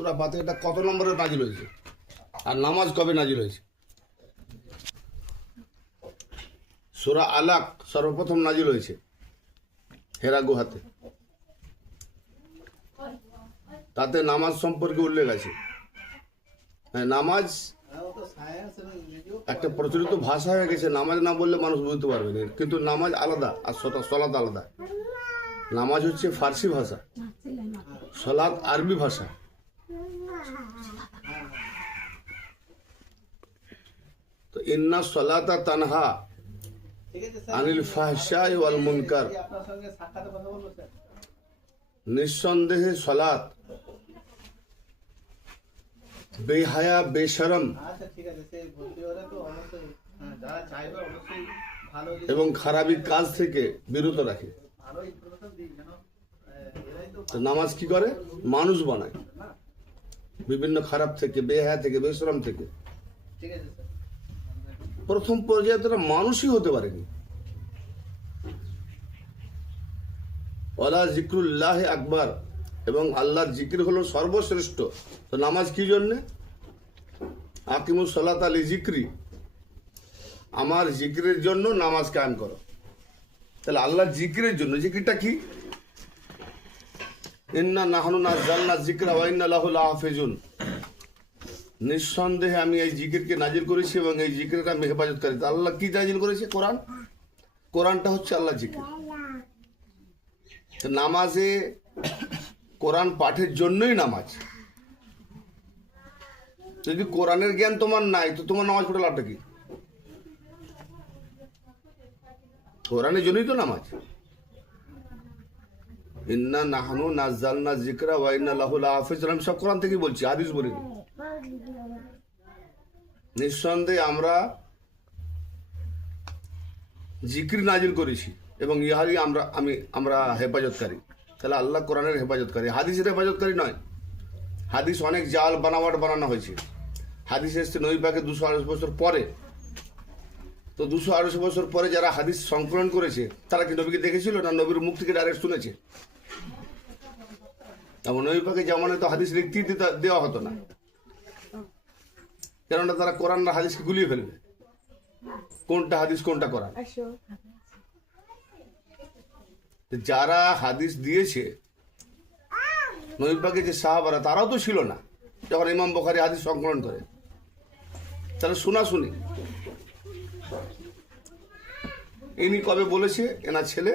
সূরা ফাতিহাটা কত নম্বরে নাজিল হয়েছে আর নামাজ কবে নাজিল হয়েছে? সূরা আলাক সর্বপ্রথম নাজিল হয়েছে হেরা গুহাতে, তাতে নামাজ সম্পর্কে উল্লেখ আছে। হ্যাঁ, নামাজ একটা প্রচলিত ভাষা হয়ে গেছে, নামাজ না বললে মানুষ বুঝতে পারবে না, কিন্তু নামাজ আলাদা আর সলাত আলাদা। নামাজ হচ্ছে ফার্সি ভাষা, সলাত আরবি ভাষা। তো ইন্না সলাতা তানহা আনিল ফাহশাই ওয়াল মুনকার, নিঃসন্দেহে সলাত বেহায়া বেশরম এবং খারাপি কাজ থেকে বিরত রাখে। তো নামাজ কি করে? মানুষ বানায় বিভিন্ন খারাপ থেকে, বেহায়া থেকে, বেশরম থেকে। প্রথম পর্যায়ে তারা মানুষই হতে পারেনি। ওয়ালা জিক্রুল্লাহ আকবার, এবং আল্লাহর জিকির হলো সর্বশ্রেষ্ঠ। তো নামাজ কি জন্যে? আকিমুস সালাত আলি জিক্রি, আমার জিকিরের জন্য নামাজ কায়েম করো। তাহলে আল্লাহর জিকিরের জন্য, জিকিরটা কি? ইন্না নাহনু নাযালনা যিকরা ওয়া ইন্না লাহু লাহাফিজুন, নিঃসন্দেহে আমি এই জিকিরকে নাজিল করেছি এবং এই জিকিরের আমি হেফাজতকারী। আল্লাহ কি নাজিল করেছে? কোরআন। কোরআনটা হচ্ছে আল্লাহ জিকির। নামাজে কোরআন পাঠের জন্যই নামাজ। যদি কোরআনের জ্ঞান তোমার নাই, তো তোমার নামাজ পড়ে লাভটা কি? কোরআনের জন্যই তো নামাজ। ইন্না নাহনু নাযালনা যিকরা ওয়া ইন্না লাহু লাহাফিজুন, আমি সব কোরআন থেকেই বলছি, হাদিস বলিনি। নিঃসন্দেহে আমরা জিকির নাজিল করেছি এবং ইহারই আমরা হেফাজতকারী। তাহলে আল্লাহ কোরআনের হেফাজতকারী, হাদিসের হেফাজতকারী নয়। হাদিস অনেক জাল বানাওয়াট বানানো হয়েছে। হাদিস এসছে নবী পাকের 228 বছর পরে। তো 228 বছর পরে যারা হাদিস সংকলন করেছে, তারা কি নবীকে দেখেছিল না নবীর মুখ থেকে ডাইরেক্ট শুনেছে? এবং নবী পাকের জামানায় তো হাদিস লিখতেই দেওয়া হতো না, কেননা তারা কোরআন আর হাদিসকে গুলিয়ে ফেলবে, কোনটা হাদিস কোনটা কোরআন। যারা হাদিস দিয়েছে নবী পাকের যে সাহাবারা, তারাও তো ছিল না যখন ইমাম বুখারী হাদিস সংকলন করে। তাহলে শোনাশুনি ইনি কবে বলেছে, এনার ছেলে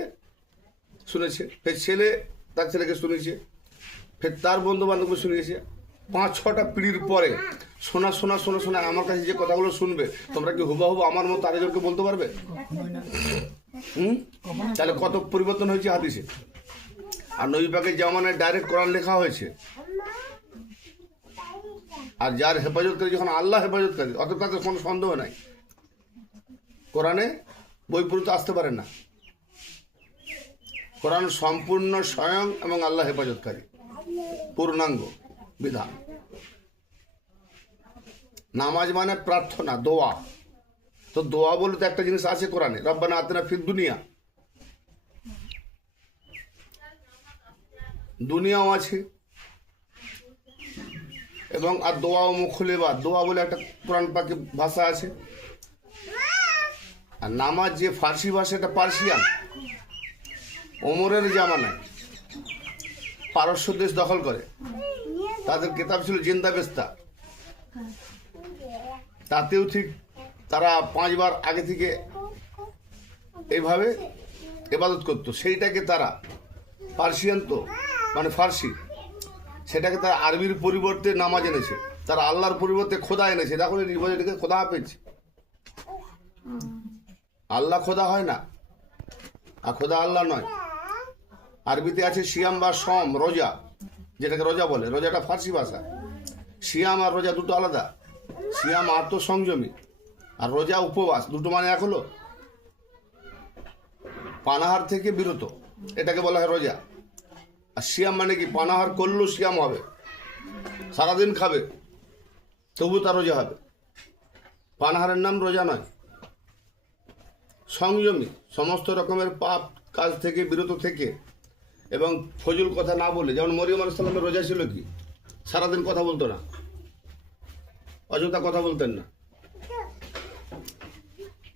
শুনেছে, ফের ছেলে তার ছেলেকে শুনেছে, ফের তার বন্ধু বান্ধবকে শুনিয়েছে। 5-6টা পিঢ়ির পরে শোনা শোনা শোনা শোনা আমার কাছে যে কথাগুলো শুনবে, তোমরা কি হুবাহুব আমার মতো আরেকজনকে বলতে পারবে? তাহলে কত পরিবর্তন হয়েছে হাদিসে। আর নবী পাকের জামানায় ডাইরেক্ট কোরআন লেখা হয়েছে। আর যার হেফাজতকারী যখন আল্লাহ হেফাজতকারী, অত তাদের কোনো সন্দেহ নাই, কোরআনে বৈপরীত্য আসতে পারে না। কোরআন সম্পূর্ণ স্বয়ং এবং আল্লাহ হেফাজতকারী, পূর্ণাঙ্গ বিধান। নামাজ মানে প্রার্থনা, দোয়া। তো দোয়া বলে তো একটা জিনিস আছে কোরআনে, রব্বানা আতিনা ফিদ দুনিয়া, দুনিয়াও আছে। এবং আর দোয়া ও মুখলেবা, দোয়া বলে একটা কোরআন পাকে ভাষা আছে। আর নামাজ যে ফার্সি ভাষা, এটা পার্সিয়ান। ওমরের জামানায় পারস্য দেশ দখল করে, তাদের কিতাব ছিল জিন্দা বেস্তা। তাতেও ঠিক তারা 5 বার আগে থেকে এইভাবে ইবাদত করতো। সেইটাকে তারা, পার্সিয়ান তো মানে ফার্সি, সেটাকে তারা আরবির পরিবর্তে নামাজ এনেছে, তারা আল্লাহর পরিবর্তে খোদা এনেছে। দেখো এটাকে খোদা হাফেজ। আল্লাহ খোদা হয় না, আর খোদা আল্লাহ নয়। আরবিতে আছে সিয়াম বা সম, রোজা, যেটাকে রোজা বলে। রোজাটা ফার্সি ভাষা। সিয়াম আর রোজা দুটো আলাদা। সিয়াম আত্মসংযমী, আর রোজা উপবাস। দুটো মানে এক হলো। পানাহার থেকে বিরত, এটাকে বলা হয় রোজা। আর সিয়াম মানে কি? পানাহার করলেও সিয়াম হবে, সারাদিন খাবে তবু তার রোজা হবে। পানাহারের নাম রোজা নয়। সংযমী, সমস্ত রকমের পাপ কাজ থেকে বিরত থেকে, এবং ফজল কথা না বলে। যেমন মরিয়ম আলাইহিস সালামের রোজা ছিল কি? সারাদিন কথা বলতো না, অযথা কথা বলতেন না।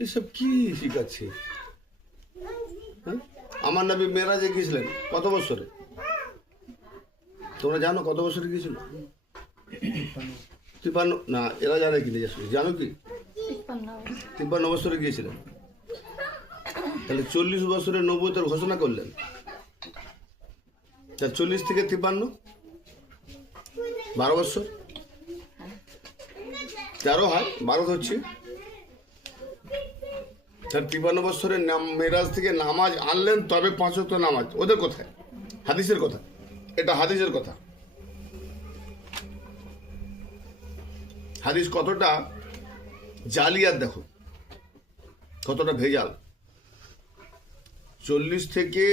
এসব কি শিখাচ্ছে? হ্যাঁ, আমার নবী মেরাজে গিয়েছিলেন কত বছরে? তোমরা জানো কত বছরে গিয়েছিল? 53 না, এরা জানে কি জানো কি? 53 বছরে গিয়েছিলেন। তাহলে 40 বছরে নবুয়তের ঘোষণা করলেন। 40 থেকে 53 12 বছর, 13 হয়, 12 হচ্ছে। 53 বছরের মেরাজ থেকে নামাজ আনলেন, তবে 5 ওয়াক্ত নামাজ। ওদের কোথায়? হাদিসের কথা, এটা হাদিসের কথা। হাদিস কতটা জালিয়াত দেখো, কতটা ভেজাল। 40 থেকে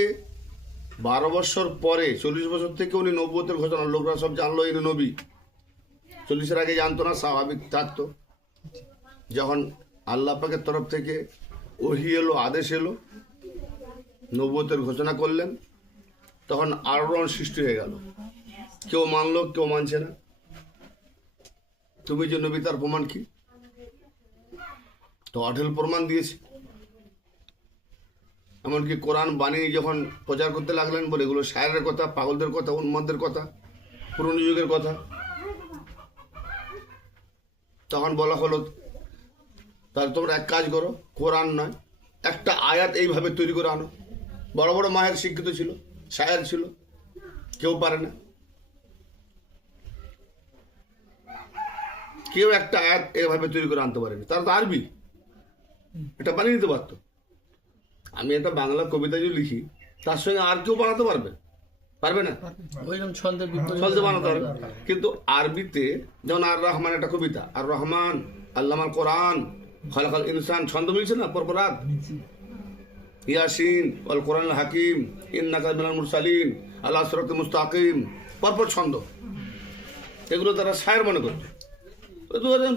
12 বছর পরে, 40 বছর থেকে উনি নবুয়তের ঘোষণা, লোকরা সব জানলো ইনি নবী। 40-এর আগে জানতো না, স্বাভাবিক থাকতো। যখন আল্লাহ পাকের তরফ থেকে ওহী এলো, আদেশ এলো, নবুয়তের ঘোষণা করলেন, তখন আলোড়ন সৃষ্টি হয়ে গেল। কেউ মানলো, কেউ মানছে না। তুমি যে নবী, তার প্রমাণ কি? তো অঢেল প্রমাণ দিয়েছে। এমনকি কোরআন বানিয়ে যখন প্রচার করতে লাগলেন, বলে এগুলো শায়েরের কথা, পাগলদের কথা, উন্মাদদের কথা, পুরনো যুগের কথা। তখন বলা হলো, তাহলে তোমরা এক কাজ করো, কোরআন নয়, একটা আয়াত এইভাবে তৈরি করে আনো। বড় বড় মাহের শিক্ষিত ছিল, শায়ের ছিল, কেউ পারে না। কেউ একটা আয়াত এভাবে তৈরি করে আনতে পারেনি। তারা তো আরবি, এটা বানিয়ে নিতে পারতো। আমি একটা বাংলা কবিতা যদি লিখি, তার সঙ্গে আর কেউ বানাতে পারবে? পারবে না, ছন্দে বানাতে পারবে। কিন্তু আরবিতে যেমন আর রহমান একটা কবিতা, আর রহমান আল্লামাল কোরআন খালাকাল ইনসান, ছন্দ মিলছে না পরপরাত? ইয়াসিন আল কোরআন হাকিম ইন্নাকা মিনাল মুরসালিন আলা সিরাতিল মুস্তাকিম, পরপর ছন্দ। এগুলো তারা শায়ের মনে করছে,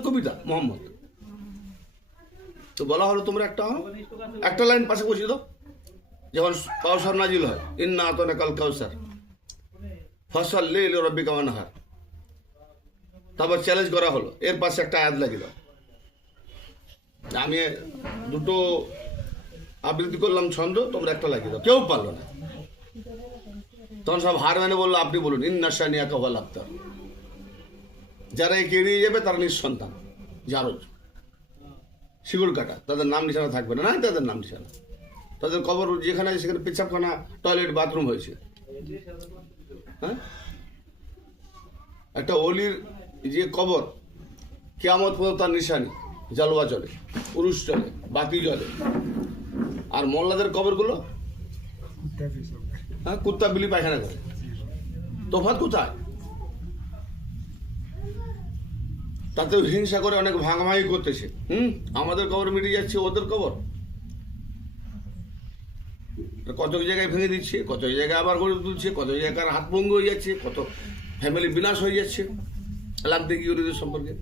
কবিতা মোহাম্মদ। তো বলা হলো তোমরা একটা লাইন পাশে বসিয়ে দাও। যখন কাউসার নাজিল হয়, ইন্না আতানাকাল কাউসার ফাসাল্লি লিরাব্বিকা ওয়ানহার, তারপর চ্যালেঞ্জ করা হলো, এর পাশে একটা আয়াত লাগিয়ে দাও। আমি দুটো আবৃত্তি করলাম ছন্দ, তোমরা একটা লাগিয়ে দাও। কেউ পারলো না। তখন সব হার মেনে বললো, আপনি বলুন, ইন্না শানিয়াকা হুয়াল আবতার। যারা একে এড়িয়ে যাবে তারা নিঃসন্তান, জারজ, শিকড় কাটা, তাদের নাম নিশানা থাকবে না। তাদের নাম নিশানা, তাদের কবর যেখানে আছে সেখানে পেচ্ছাপখানা, টয়লেট, বাথরুম হয়েছে। হ্যাঁ, একটা অলির যে কবর, কিয়ামত পর্যন্ত তার নিশানি, জালওয়া চলে, পুরুষ চলে, বাতি চলে। আর মোল্লাদের কবরগুলো, হ্যাঁ, কুত্তা বিলি পায়খানা করে। তফাৎ কোথায়? তাতেও হিংসা করে অনেক ভাঙাভাঙি করতেছে। আমাদের কবর মিটে যাচ্ছে, ওদের কবর কত জায়গায় ভেঙে দিচ্ছে, কত জায়গায় আবার গড়ে তুলছে, কত জায়গায় হাত ভঙ্গ হয়ে যাচ্ছে, কত ফ্যামিলি বিনাশ হয়ে যাচ্ছে লাগতে গিয়ে অলিদের সম্পর্কে।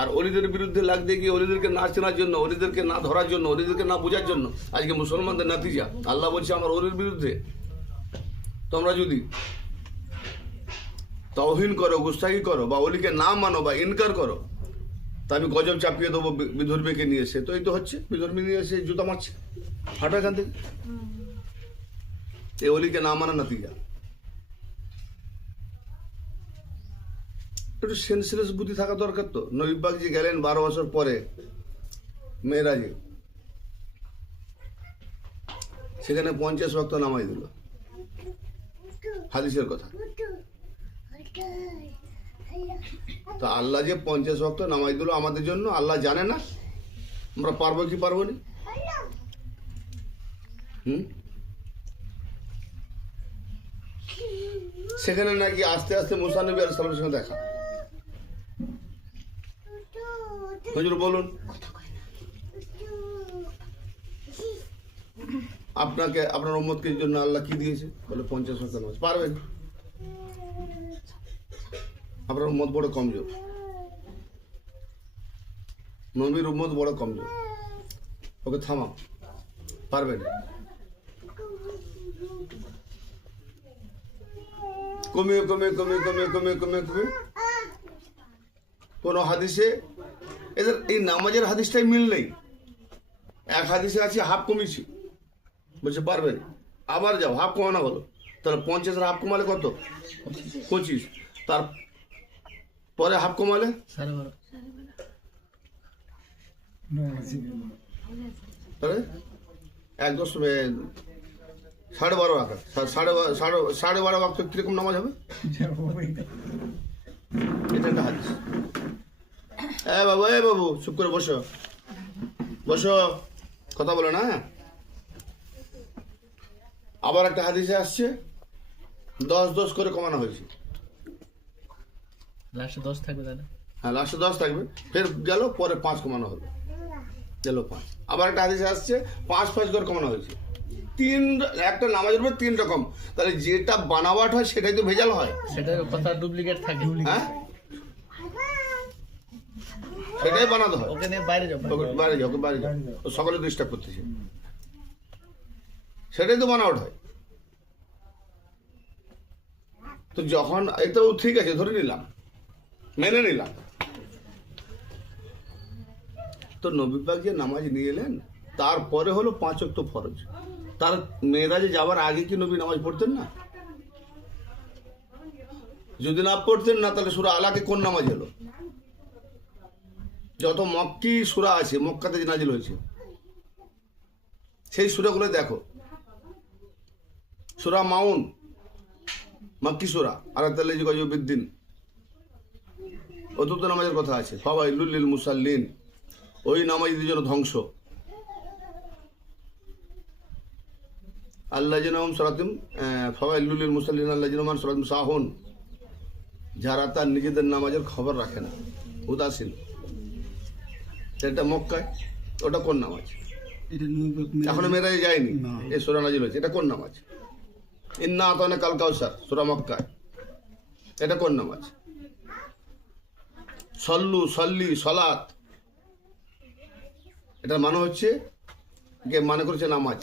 আর অলিদের বিরুদ্ধে লাগতে গিয়ে, অলিদেরকে না চেনার জন্য, অলিদেরকে না ধরার জন্য, অলিদেরকে না বোঝার জন্য আজকে মুসলমানদের নাতিজা। আল্লাহ বলছে আমার অলির বিরুদ্ধে তোমরা যদি তাওহীন করো, গুস্তাখি করো, বা অলিকে না মানো বা ইনকার করো, তা আমি গজব চাপিয়ে দেবো বিধর্মীকে নিয়ে এসে। তো এই তো হচ্ছে, বিধর্মী নিয়ে এসে জুতা মারছে, হাঁটা এখান থেকে। এই অলিকে না মানা নাতিজা। একটু সেন্সলেস বুদ্ধি থাকা দরকার। তো নবী পাক যে গেলেন 12 বছর পরে মেরাজে, সেখানে 50 ওয়াক্ত নামাজ দিল, হাদিসের কথা। তা আল্লাহ যে 50 ওয়াক্ত নামাজ দিল আমাদের জন্য, আল্লাহ জানে না আমরা পারবো কি পারবো না? সেখানে নাকি আস্তে আস্তে মুসা নবী আলাইহিস সালামের সঙ্গে দেখা। হুজুর বলুন, আপনাকে, আপনার উম্মতকে জন্য আল্লাহ কি দিয়েছে? বলে 50 ওয়াক্ত নামাজ। পারবেন? আপনার উম্মত বড় কমজোর, নবীর উম্মত বড় কমজোর, ওকে থামাও, পারবে না। কমিয়ে কমিয়ে কমিয়ে কমিয়ে কমিয়ে কমিয়ে কমিয়ে কোনো হাদিসে এদের এই নামাজের হাদিসটাই মিল নেই। এক হাদিসে আছে হাফ কমিয়েছি, বলছে পারবেন, আবার যাও হাফ কমানো হলো, তাহলে 50 হাফ কমালে কত? 25। তার পরে হাফ কমালে 12.5। তাহলে 12.5 রাখা, 12.5 ওয়াক্ত কিরকম নামাজ হবে? এটা একটা হাদিস। বাবু চুপ করে বসো, কথা বলো না। আবার একটা হাদিসে আসছে 10 করে কমানো হয়েছে। লাস্টে 10 থাকবে তাহলে? হ্যাঁ, লাস্টে 10 থাকবে, ফের গেল, পরে 5 কমানো হলো, গেল 5। আবার একটা হাদিসে আসছে 5 করে কমানো হয়েছে। একটা নামাজের উপর 3 রকম, তাহলে যেটা বানাওয়াট হয় সেটাই তো ভেজাল হয়। সেটার কথা ডুপ্লিকেট থাকে। হ্যাঁ, সেটাই বানাতে হয়। ওকে নিয়ে বাইরে যাও। বাইরে যাও, ও সকলে ডিস্টার্ব করতেছে, সেটাই তো বানাওয়াট হয়। তো যখন এটাও ঠিক আছে, ধরে নিলাম, মেনে নিলাম, তো নবী পাক যে নামাজ নিয়ে এলেন, তারপরে হলো 5 ওয়াক্ত ফরজ। তার মেয়েরাজে যাওয়ার আগে কি নবী নামাজ পড়তেন না? যদি না পড়তেন না, তাহলে সূরা আলাকে কোন নামাজ এলো? যত মক্কি সূরা আছে, মক্কাতে যে নাজিল হয়েছে, সেই সূরাগুলো দেখো। সূরা মাউন মক্কি সূরা, আরাতাল্লাযী গয়ুবিদ্দিন, অতুত নামাজের কথা আছে। ফাওয়াইলুল লিল মুসাল্লিন, ওই নামাজীদের জন্য ধ্বংস। আল্লাযিনা হুম সালাতুম ফাওয়াইলুল লিল মুসাল্লিন আল্লাযিনা হুম আন সালাতুম সাহুন, যারা তার নিজেদের নামাজের খবর রাখে না, উদাসীন। সেটা মক্কায়, ওটা কোন নামাজ? এখনো মেয়েরাই যায়নি, এই সূরা নাজিল হয়েছে, এটা কোন নামাজ? ইন্না আতানা কাল কাউসার, সূরা মক্কায়, এটা কোন নামাজ? সল্লি সলাত, এটার মানে হচ্ছে মানে করেছে নামাজ।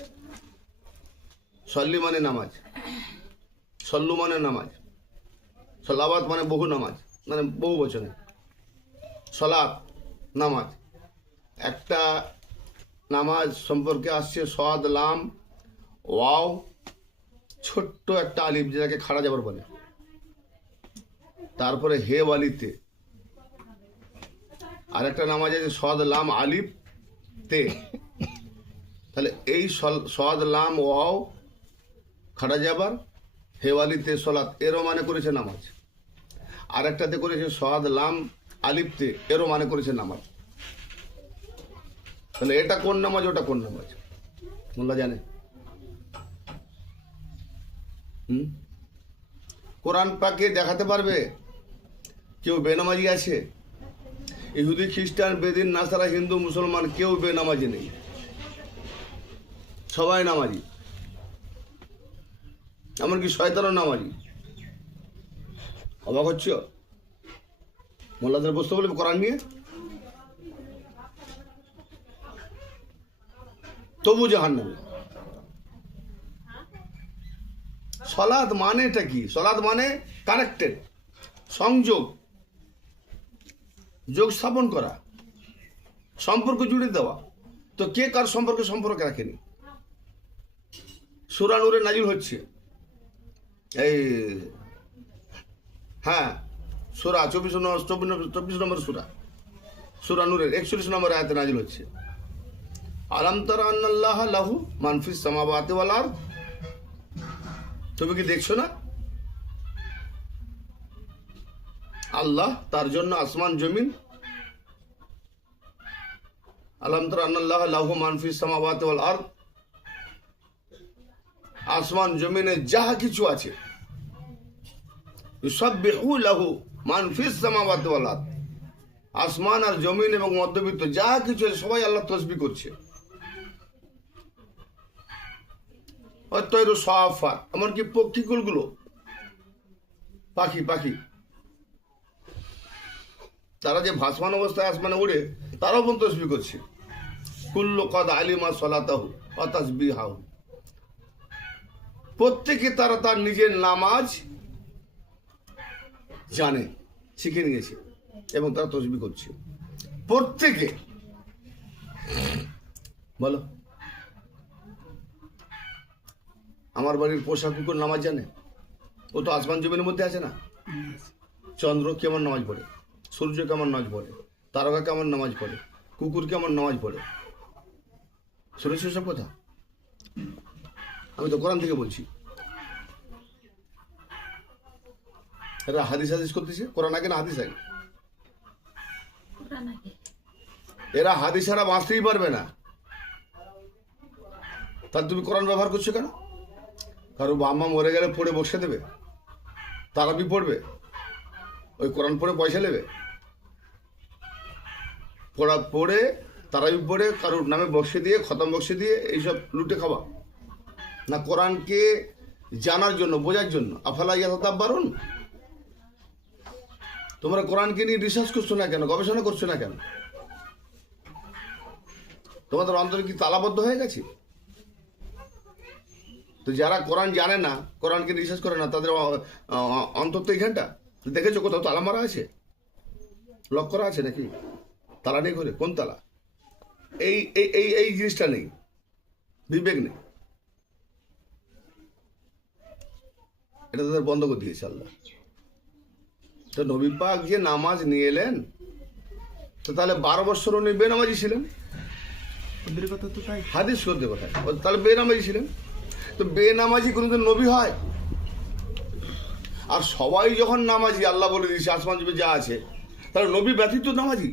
সল্লি মানে নামাজ, সল্লু মানে নামাজ, সলাওয়াত মানে বহু নামাজ, মানে বহু বচনে। সলাত নামাজ, একটা নামাজ সম্পর্কে আসছে সদ লাম ওয়াও, ছোট্ট একটা আলিফ যেটাকে খাড়া যাবার বলে, তারপরে হে ওয়ালিতে। আর একটা নামাজ আছে সদ লাম আলিফ তে। তাহলে এই সদ লাম ওয়াও খাড়া যাবার, হেওয়ালিতে সলাত, এরও মানে করেছে নামাজ। আর একটাতে করেছে সদ লাম আলিফতে, এরও মানে করেছে নামাজ। তাহলে এটা কোন নামাজ, ওটা কোন নামাজ? মোল্লা জানে? কোরআন পাকে দেখাতে পারবে কেউ বেনামাজি আছে? ইহুদি, খ্রিস্টান, বেদিন, নাসারা, হিন্দু, মুসলমান, কেউ বেনামাজি নেই, সবাই নামাজি। এমনকি শয়তানও নামাজি। অবাক হচ্ছ? মোল্লাদের বসতে বলবে কোরআন নিয়ে, তবু জাহান্নামে। সলাত মানেটা কি? সলাত মানে কানেক্টেড, সংযোগ, যোগ স্থাপন করা, সম্পর্ক জুড়ে দেওয়া। তো কে কার সম্পর্ক রাখেনি? সূরা নূরে নাজিল হচ্ছে, এই হ্যাঁ সূরা 24 নম্বর সূরা নূরের 41 নম্বর আয়াতে নাজিল হচ্ছে। আলাম তারা আন্নাল্লাহ লাহু মান ফিস সামাওয়াতি ওয়াল আরদ, তুমি কি দেখছো না আল্লাহ তার জন্য আসমান জমিন? আলাম তারা আন্নাল্লাহ লাহু মান ফিস সামাওয়াতি ওয়াল আরদ, আসমান জমিনে যা কিছু আছে, ইউসাব্বিহু লাহু মান ফিস সামাওয়াতি ওয়াল আরদ, আসমান আর জমিন এবং মধ্যবিত্ত যা কিছু আছে সবাই আল্লাহ তাসবিহ করছে। অতএব সাফাত, এমনকি পক্ষীকুলগুলো, পাখি তারা যে ভাসমান অবস্থায় আসমানে উড়ে, তারাও বোন তাসবিহ করছে। কুল্লু কাদ আলিমা সলাতাহু ওয়া তাসবিহাহু, প্রত্যেকে তারা তার নিজের নামাজ জানে, শিখে নিয়েছে। এবং তারা তসবি করছে প্রত্যেকে। বলো, আমার বাড়ির পোষা কুকুর নামাজ জানে? ও তো আসমান জমিনের মধ্যে আছে না? চন্দ্র কেমন নামাজ পড়ে, সূর্য কেমন নামাজ পড়ে, তারকা কেমন নামাজ পড়ে, কুকুর কেমন নামাজ পড়ে, শুনেছো সব কথা? আমি তো কোরআন থেকে বলছি। এরা হাদিস হাদিস করতেছে, কোরআন আগে না হাদিস আগে? এরা হাদিস ছাড়া বাঁচতেই পারবে না। তাহলে তুমি কোরআন ব্যবহার করছো কেন? কারো বাবা মরে গেলে পড়ে বসে দেবে, তারাবি পড়বে, ওই কোরআন পড়ে পয়সা নেবে? পড়ে তারাবি পড়ে কারোর নামে বক্সে দিয়ে, খতম বক্সে দিয়ে এইসব লুটে খাওয়া না? কোরআনকে জানার জন্য, বোঝার জন্য। আফালা ইয়াতাদাব্বারুন? তোমরা কোরআনকে নিয়ে রিসার্চ করছো না কেন, গবেষণা করছো না কেন? তোমাদের অন্তরে কি তালাবদ্ধ হয়ে গেছে? তো যারা কোরআন জানে না, কোরআনকে রিসার্চ করে না, তাদের অন্তর তো এখানটা দেখেছো কোথাও তালা মারা আছে, লক করা আছে নাকি? তালা নেই ঘরে? কোন তালা? এই এই এই এই জিনিসটা নেই, বিবেক নেই। এটা তাদের বন্ধ করে দিয়েছে আল্লাহ। তো নবী পাক যে নামাজ নিয়ে এলেন, তো তাহলে 12 বছর উনি বেনামাজি ছিলেন। হাদিস করতে কোথায়? তাহলে বেনামাজি ছিলেন। তো বেনামাজি কোনোদিন নবী হয়? আর সবাই যখন নামাজি, আল্লাহ বলে দিয়েছে আসমান জমি যা আছে, তাহলে নবী ব্যতীত নামাজি?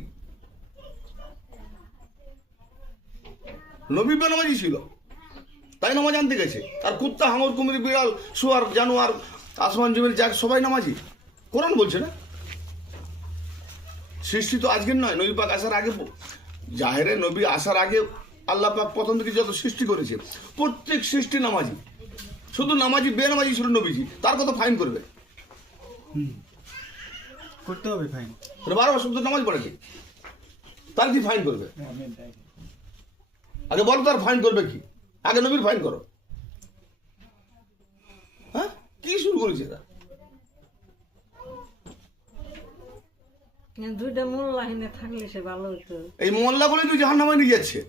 নবী বেনামাজি ছিল, তাই নামাজ আনতে গেছে। আর কুত্তা, হাঙর, কুমির, বিড়াল, শুয়ার, জানোয়ার, আসমান জমির যাক সবাই নামাজি। কোরআন বলছে না? সৃষ্টি তো আজকের নয়, নবী পাক আসার আগে, জাহেরে নবী আসার আগে আল্লাহ পাক প্রথম থেকে যত সৃষ্টি করেছে প্রত্যেক সৃষ্টি নামাজি। শুধু নামাজি বেনামাজি ছিল নবীজি, তার কত ফাইন করবে? করতে হবে ফাইন। 12 বছর তো নামাজ পড়ে কি, তার কি ফাইন করবে? আগে বলো তার ফাইন করবে কি? আগে নবীর ফাইন করো। হ্যাঁ, কি শুরু করেছে এরা? দুইটা মোল্লা হিনে থাকলে সে ভালো হতো। এই মোল্লা বলে তুই জাহান্নামে নিয়ে যাচ্ছে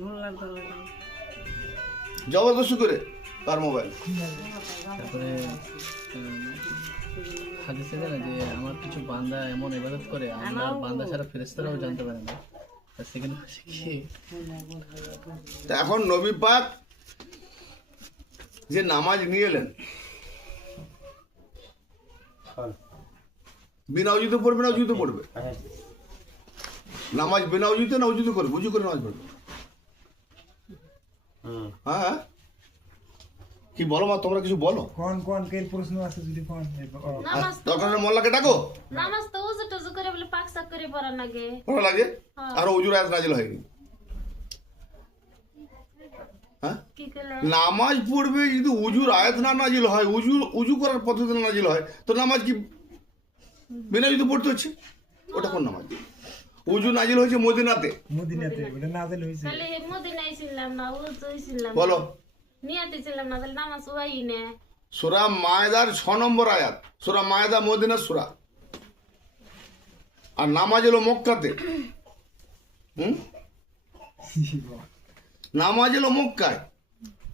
মোল্লার দলে জবরদস্তি করে তার মোবাইল। তারপরে হাদিসে জানে যে আমার কিছু বান্দা এমন ইবাদত করে আমরা বান্দা ছাড়া ফেরেশতারাও জানতে পারে না। আর সেখানে কি তা এখন নবী পাক যে নামাজ নিয়ে এলেন, বিনা উজুতে পড়বে না উজুতে পড়বে? নামাজ বিনা উজুতে না উজুতে করবে? উজু করে নামাজ পড়বে। হ্যাঁ, কি বলো মা, তোমরা কিছু বলো। কোন কে প্রশ্ন আছে যদি কোন দরকার হলে মোল্লাকে ডাকো। নামাজ তো উজু টুজু করে বলে পাক সাক করে পড়া লাগে। পড়া লাগে? আর উজুর আয়াত নাজিল হয়নি? হ্যাঁ, কি করলে নামাজ পড়বে যদি উজুর আয়াত না নাজিল হয়, উজু করার পদ্ধতি না নাজিল হয়, তো নামাজ কি বিনা উজুতে পড়তে হচ্ছে? ওটা কোন নামাজ? উজু নাজিল হয়েছে মদিনাতে। মদিনাতে ওটা নাজিল হইছে। তাহলে মদিনায় ছিলাম না, উজু ছিলাম, বলো, নিয়াতে ছিলাম না, তাহলে নামাজ হই না। সূরা মায়েদার 6 নম্বর আয়াত। সূরা মায়েদা মদিনার সূরা, আর নামাজ এলো মক্কাতে। নামাজ এলো মক্কায়,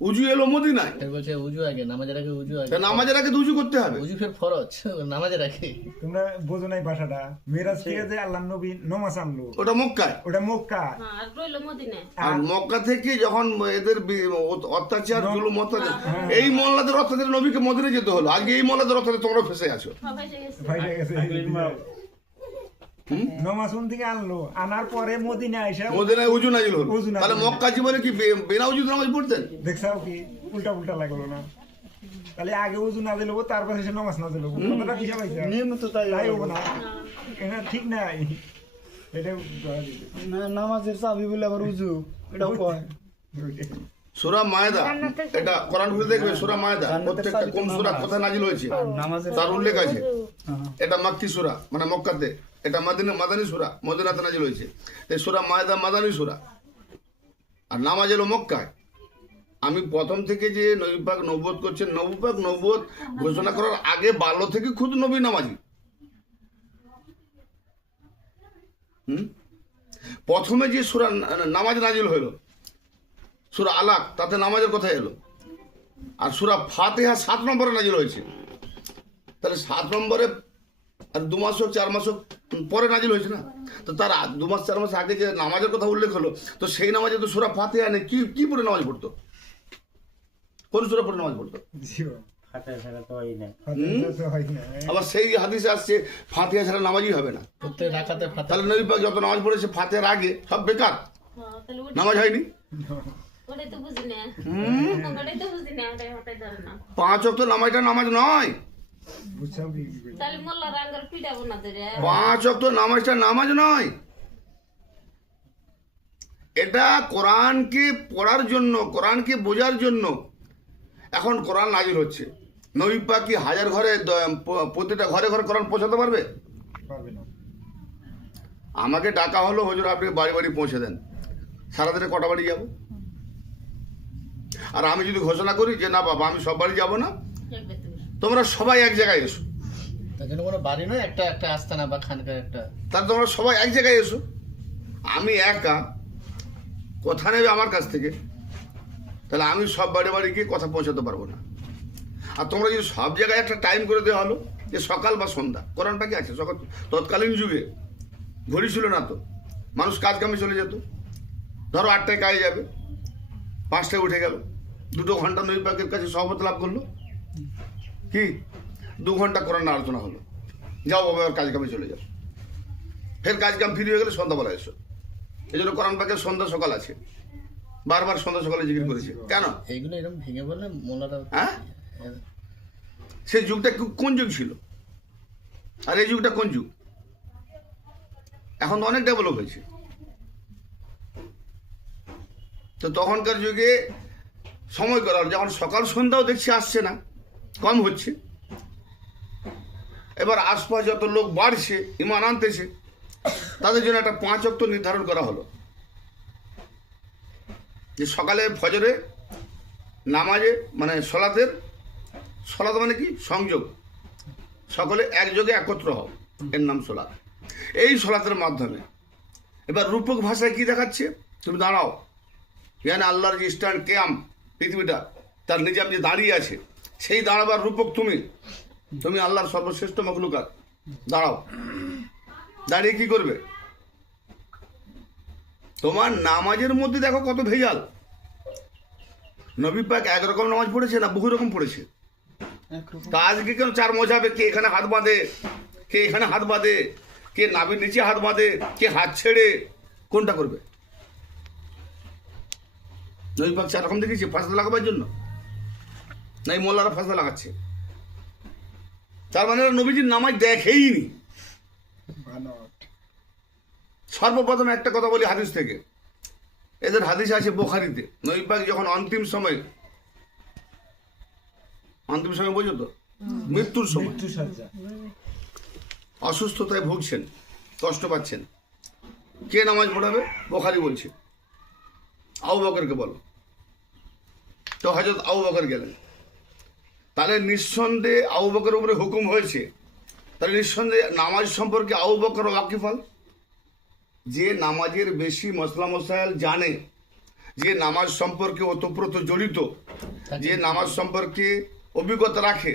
উজু এলো মদিনায়। ফের বলছে উজু আগে, নামাজের আগে উজু আগে। তা নামাজের আগে তো উজু করতে হবে। উজু ফের ফরজ, নামাজের আগে। তোমরা বোঝো নাই ভাষাটা। মিরাজ থেকে যে আল্লাহ নবী নামাজ আনলো, ওটা মক্কায়। ওটা মক্কা। হ্যাঁ, আর রইলো মদিনায়। আর মক্কা থেকে যখন এদের অত্যাচার, জুলুম, অত্যাচার, এই মোল্লাদের অত্যাচারে নবীকে মদিনায় যেতে হলো। আগে এই মোল্লাদের অত্যাচারে তোমরা ফেসে আছো। সবাই গেছে। ভাইরা গেছে। নামাজ কোন থেকে আনলো, আনার পরে মদিনা আইসা মদিনায় উজু নাজিল হলো। উজু নাজিল তাহলে হলো। মক্কা জীবনে কি বিনা উজুতে নামাজ পড়তেন? দেখছাও কি উল্টা লাগলো না? তাহলে আগে উজু না দিলে তারপরে সে নামাজ না দিলে কথাটা কি সবাইছে? নিয়ম তো তাই হবে না, এটা ঠিক নাই। এটা নামাজের চাবি বলে আবার উজু, এটা কয় সূরা মায়েদা, এটা কোরআন খুলে দেখবে। সূরা মায়েদা প্রত্যেকটা কোন সূরা কোথায় নাজিল হয়েছে তার উল্লেখ আছে। এটা মাক্কি সূরা, মানে মক্কাতে। এটা মাদানী সূরা, মদিনাতে নাজিল হয়েছে। এই সূরা মায়েদা মাদানী সূরা। আর নামাজ এলো মক্কায়। আমি প্রথম থেকে যে নবী পাক নবুয়ত করছেন, নবী পাক নবুয়ত ঘোষণা করার আগে 12 থেকে খুদ নবী নামাজি। প্রথমে যে সূরা নামাজ নাজিল হলো সূরা আলাক, তাতে নামাজের কথা এলো। আর সূরা ফাতিহা 7 নম্বরে নাজিল হয়েছে। তাহলে 7 নম্বরে আর 2 মাস হোক 4 মাস হোক পরে নাজিল হয়েছে না? তো তার 2 মাস 4 মাস আগে যে নামাজের কথা উল্লেখ হলো, তো সেই নামাজে তো সূরা ফাতিহা নেই। কি পড়ে নামাজ পড়তো? কোন সূরা পড়ে নামাজ পড়তো? ফাতিহা তো হয় না। আবার সেই হাদিসে আসছে ফাতিহা ছাড়া নামাজই হবে না। প্রত্যেক রাকাতে ফাতিহা। তাহলে নবী পাক যত নামাজ পড়েছে ফাতিহার আগে সব বেকার, হ্যাঁ, তাহলে নামাজ হয়নি। ওটাই তো বুঝি না, ওটাই তো বুঝি না, ওটাই ধরে না। 5 ওয়াক্ত নামাজটা নামাজ নয়। তাহলে মোল্লা রাঙ্গার পিটাবো না ধরে। 5 ওয়াক্ত নামাজটা নামাজ নয়। এটা কোরআনকে পড়ার জন্য, কোরআনকে বোঝার জন্য। এখন কোরআন নাজিল হচ্ছে, নবী পাক কি হাজার ঘরে প্রতিটা ঘরে ঘরে কোরআন পৌঁছাতে পারবে? পারবে না। আমাকে ডাকা হলো, হুজুর আপনি বাড়ি বাড়ি পৌঁছে দেন। সারাদিনে কটা বাড়ি যাব? আর আমি যদি ঘোষণা করি যে না বাবা আমি সব বাড়ি যাব না, তোমরা সবাই এক জায়গায় এসো, তার জন্য কোনো বাড়ি নয়, একটা একটা আস্তানা বা খানকার একটা। তাহলে তোমরা সবাই এক জায়গায় এসো। আমি একা কথা নেবে আমার কাছ থেকে, তাহলে আমি সব বাড়ি বাড়ি গিয়ে কথা পৌঁছাতে পারবো না। আর তোমরা যদি সব জায়গায় একটা টাইম করে দেওয়া হলো যে সকাল বা সন্ধ্যা, কোরআনটা কি আছে সকাল? তৎকালীন যুগে ঘড়ি ছিল না, তো মানুষ কাজ কামে চলে যেত। ধরো 8টায় কাজে যাবে, 5টায় উঠে গেল, 2 ঘন্টা নবী পাকের কাছে সহবত লাভ করলো, কি 2 ঘন্টা কোরআন আলোচনা হলো, যাও বাবা আর কাজ কামে চলে যাও। ফের কাজ কাম ফিরে হয়ে গেলে সন্ধ্যাবেলা এসো। এই জন্য কোরআন পাকের সন্ধ্যা সকাল আছে, বারবার সন্ধ্যা সকালে জিকির করেছে। কেন? এইগুলো এরকম ভেঙে বললে মোল্লারা। হ্যাঁ, সেই যুগটা কোন যুগ ছিল আর এই যুগটা কোন যুগ? এখন তো অনেক ডেভেলপ হয়েছে। তো তখনকার যুগে সময় করার, যখন সকাল সন্ধ্যাও দেখছি আসছে না, কম হচ্ছে। এবার আশপাশ যত লোক বাড়ছে, ইমান আনতেছে, তাদের জন্য একটা 5 ওয়াক্ত নির্ধারণ করা হলো যে সকালে ফজরে নামাজে মানে সলাত মানে কি সংযোগ, সকলে একযোগে একত্র হও, এর নাম সলাত। এই সলাতের মাধ্যমে এবার রূপক ভাষায় কি দেখাচ্ছে? তুমি দাঁড়াও, এখানে আল্লাহর যে স্ট্যান্ড ক্যাম্প পৃথিবীটা তার নিজাম যে দাঁড়িয়ে আছে, সেই দাঁড়াবার রূপক তুমি আল্লাহর সর্বশ্রেষ্ঠ মখলুকাত, দাঁড়াও। দাঁড়িয়ে কি করবে? তোমার নামাজের মধ্যে দেখো কত ভেজাল। নবী পাক একরকম নামাজ পড়েছে না বহু রকম পড়েছে। তা আজকে কেন 4 মজাবে? কে এখানে হাত বাঁধে, কে এখানে হাত বাঁধে, কে নাভির নিচে হাত বাঁধে, কে হাত ছেড়ে, কোনটা করবে? নবী পাক 4 রকম দেখেছি ফাঁসলা লাগাবার জন্য, নাই মোল্লারা ফাঁসলা লাগাচ্ছে। তার মানে নবীজির নামাজ দেখেইনি। সর্বপ্রথম একটা কথা বলি হাদিস থেকে, এদের হাদিস আছে বুখারীতে। নবী পাক যখন অন্তিম সময় বোঝো তো, মৃত্যুর সময় অসুস্থতায় ভুগছেন, কষ্ট পাচ্ছেন, কে নামাজ পড়াবে? বুখারী বলছে আবু বকরকে বলো। তো হযরত আবু বকর গেলেন। তাহলে নিঃসন্দেহে আবু বকরের উপরে হুকুম হয়েছে, তাহলে নিঃসন্দেহে নামাজ সম্পর্কে আবু বকর ওয়াকিফাল। যে নামাজের বেশি মশলা মশাইল জানে, যে নামাজ সম্পর্কে ওতপ্রোত জড়িত, যে নামাজ সম্পর্কে অভিজ্ঞতা রাখে,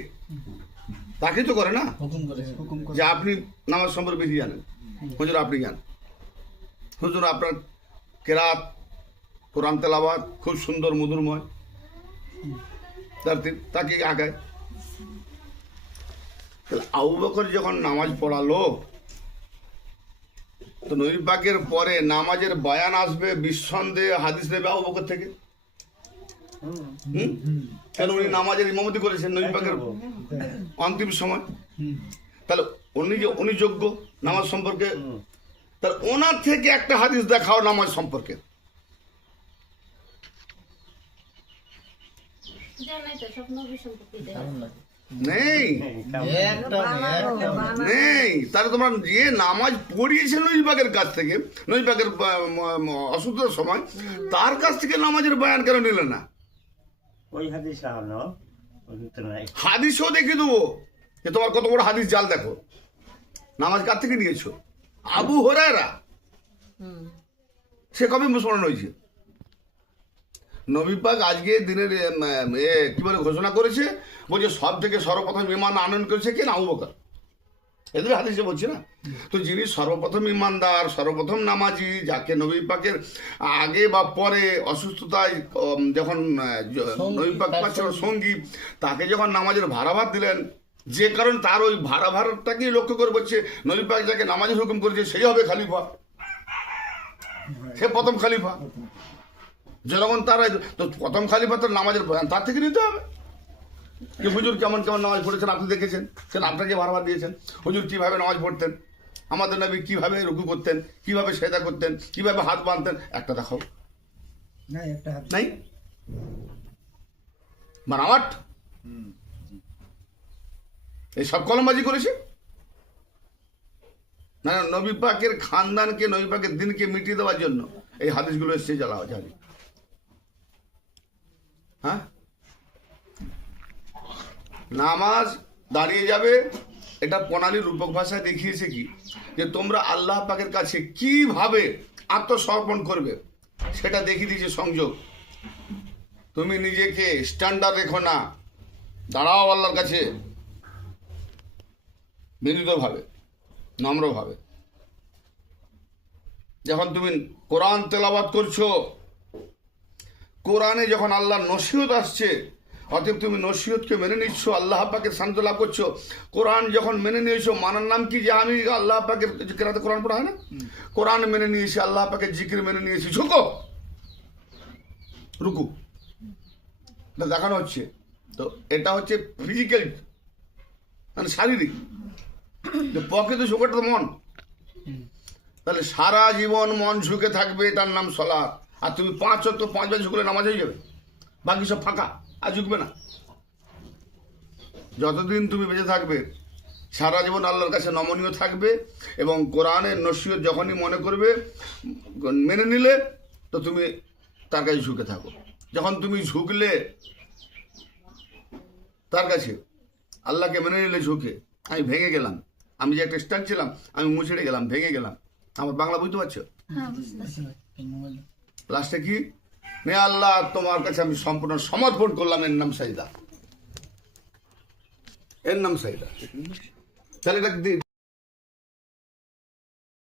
তাকে তো করে না হুকুম করেছে। যে আপনি নামাজ সম্পর্কে বেশি জানেন, হুজুর আপনি জান, হুজুর আপনার কেরাত কোরআন তেলাওয়াত খুব সুন্দর মধুরময়, তাকে আগায়। তাহলে আবু বকর যখন নামাজ পড়ালো, তো নবী পাকের পরে নামাজের বয়ান আসবে, নিঃসন্দেহে হাদিস নেবে আবু বকর থেকে। কেন? উনি নামাজের ইমামতি করেছেন নবী পাকের অন্তিম সময়। তাহলে উনি যোগ্য নামাজ সম্পর্কে। তাহলে ওনার থেকে একটা হাদিস দেখাও নামাজ সম্পর্কে। জানাই তো সব নবী সম্পর্কে দারুণ লাগে। নেই একটা নেই। তাহলে তোমরা যে নামাজ পড়িয়েছে নবী পাকের কাছ থেকে, নবী পাকের অসুস্থতার সময়, তার কাছ থেকে নামাজের বয়ান কেন নিলে না? ওই হাদিস হলো হাদিসও দেখে দেবো যে তোমার কত বড় হাদিস জাল। দেখো নামাজ কার থেকে নিয়েছো? আবু হুরায়রা সে কবে মুসলমান হয়েছে? নবী পাক আজকে দিনের কি বলে ঘোষণা করেছে, বলছে সব থেকে সর্বপ্রথম ইমান আনয়ন করেছে কে? না, আবু বকর। এদের হাদিসে বলছি না? তো যিনি সর্বপ্রথম ইমানদার, সর্বপ্রথম নামাজি, যাকে নবী পাকের আগে বা পরে অসুস্থতায় যখন নবী পাক পাচ্ছিল সঙ্গী, তাকে যখন নামাজের ভাড়াভার দিলেন, যে কারণ তার ওই ভাড়াভারটাকেই লক্ষ্য করে বলছে নবী পাক যাকে নামাজের হুকুম করেছে সেই হবে খালিফা, সে প্রথম খালিফা। যেরকম তারা তো প্রথম খালিফা তো নামাজের বয়ান তার থেকে নিতে হবে। যে হুজুর কেমন কেমন নামাজ পড়েছেন আপনি দেখেছেন, সেটা আপনাকে ভাড়া দিয়েছেন। হুজুর কীভাবে নামাজ পড়তেন, আমাদের নবী কীভাবে রুকু করতেন, কীভাবে সেদা করতেন, কীভাবে হাত বাঁধতেন, একটা দেখাও নাই। বানাওয়াট এই সব কলমবাজি করেছে না, নবী পাকের খানদানকে, নবী পাকের দিনকে মিটিয়ে দেওয়ার জন্য এই হাদিসগুলো এসছে জ্বালাওয়া জানি। হ্যাঁ, নামাজ দাঁড়িয়ে যাবে, এটা প্রণালী রূপক ভাষায় দেখিয়েছে কি, যে তোমরা আল্লাহ পাকের কাছে কিভাবে আত্মসমর্পণ করবে সেটা দেখিয়ে দিয়েছে সংযোগ। তুমি নিজেকে স্ট্যান্ডার্ড রেখো না, দাঁড়াও আল্লাহর কাছে বিনীতভাবে, নম্রভাবে। যখন তুমি কোরআন তেলাওয়াত করছো, কোরআনে যখন আল্লাহর নসিহত আসছে, অতএব তুমি নসিহতকে মেনে নিচ্ছ, আল্লাহ পাকের শান্ত লাভ করছো। কোরআন যখন মেনে নিয়েছো, মানার নাম কি? যে আমি আল্লাহ পাকের কেরাতে কোরআন পড়া হয় না, কোরআন মেনে নিয়েছি, আল্লাহ পাকের জিকির মেনে নিয়েছি, ঝুঁকো, রুকু দেখানো হচ্ছে। তো এটা হচ্ছে ফিজিক্যাল, মানে শারীরিক। প্রকৃত ঝুঁকোটা তো মন। তাহলে সারা জীবন মন ঝুঁকে থাকবে, এটার নাম সালাত। আর তুমি 5 ওয়াক্ত 5 বার ঝুঁকলে নামাজ হয়ে যাবে, বাকি সব ফাঁকা, আর ঝুঁকবে না। যতদিন তুমি বেঁচে থাকবে সারা জীবন আল্লাহর কাছে নমনীয় থাকবে, এবং কোরআনের নসিহত যখনই মনে করবে মেনে নিলে, তো তুমি তার কাছে ঝুঁকে থাকো। যখন তুমি ঝুঁকলে তার কাছে, আল্লাহকে মেনে নিলে ঝুঁকে, আমি ভেঙে গেলাম, আমি যে একটা স্ট্যান্ড ছিলাম আমি মুছড়ে গেলাম, ভেঙে গেলাম। আমার বাংলা বুঝতে পারছো? লাস্টে কি? নে আল্লাহ, তোমার কাছে আমি সম্পূর্ণ সমর্পণ করলাম, এর নাম সাজদা, এর নাম সাজদা। তাহলে এটা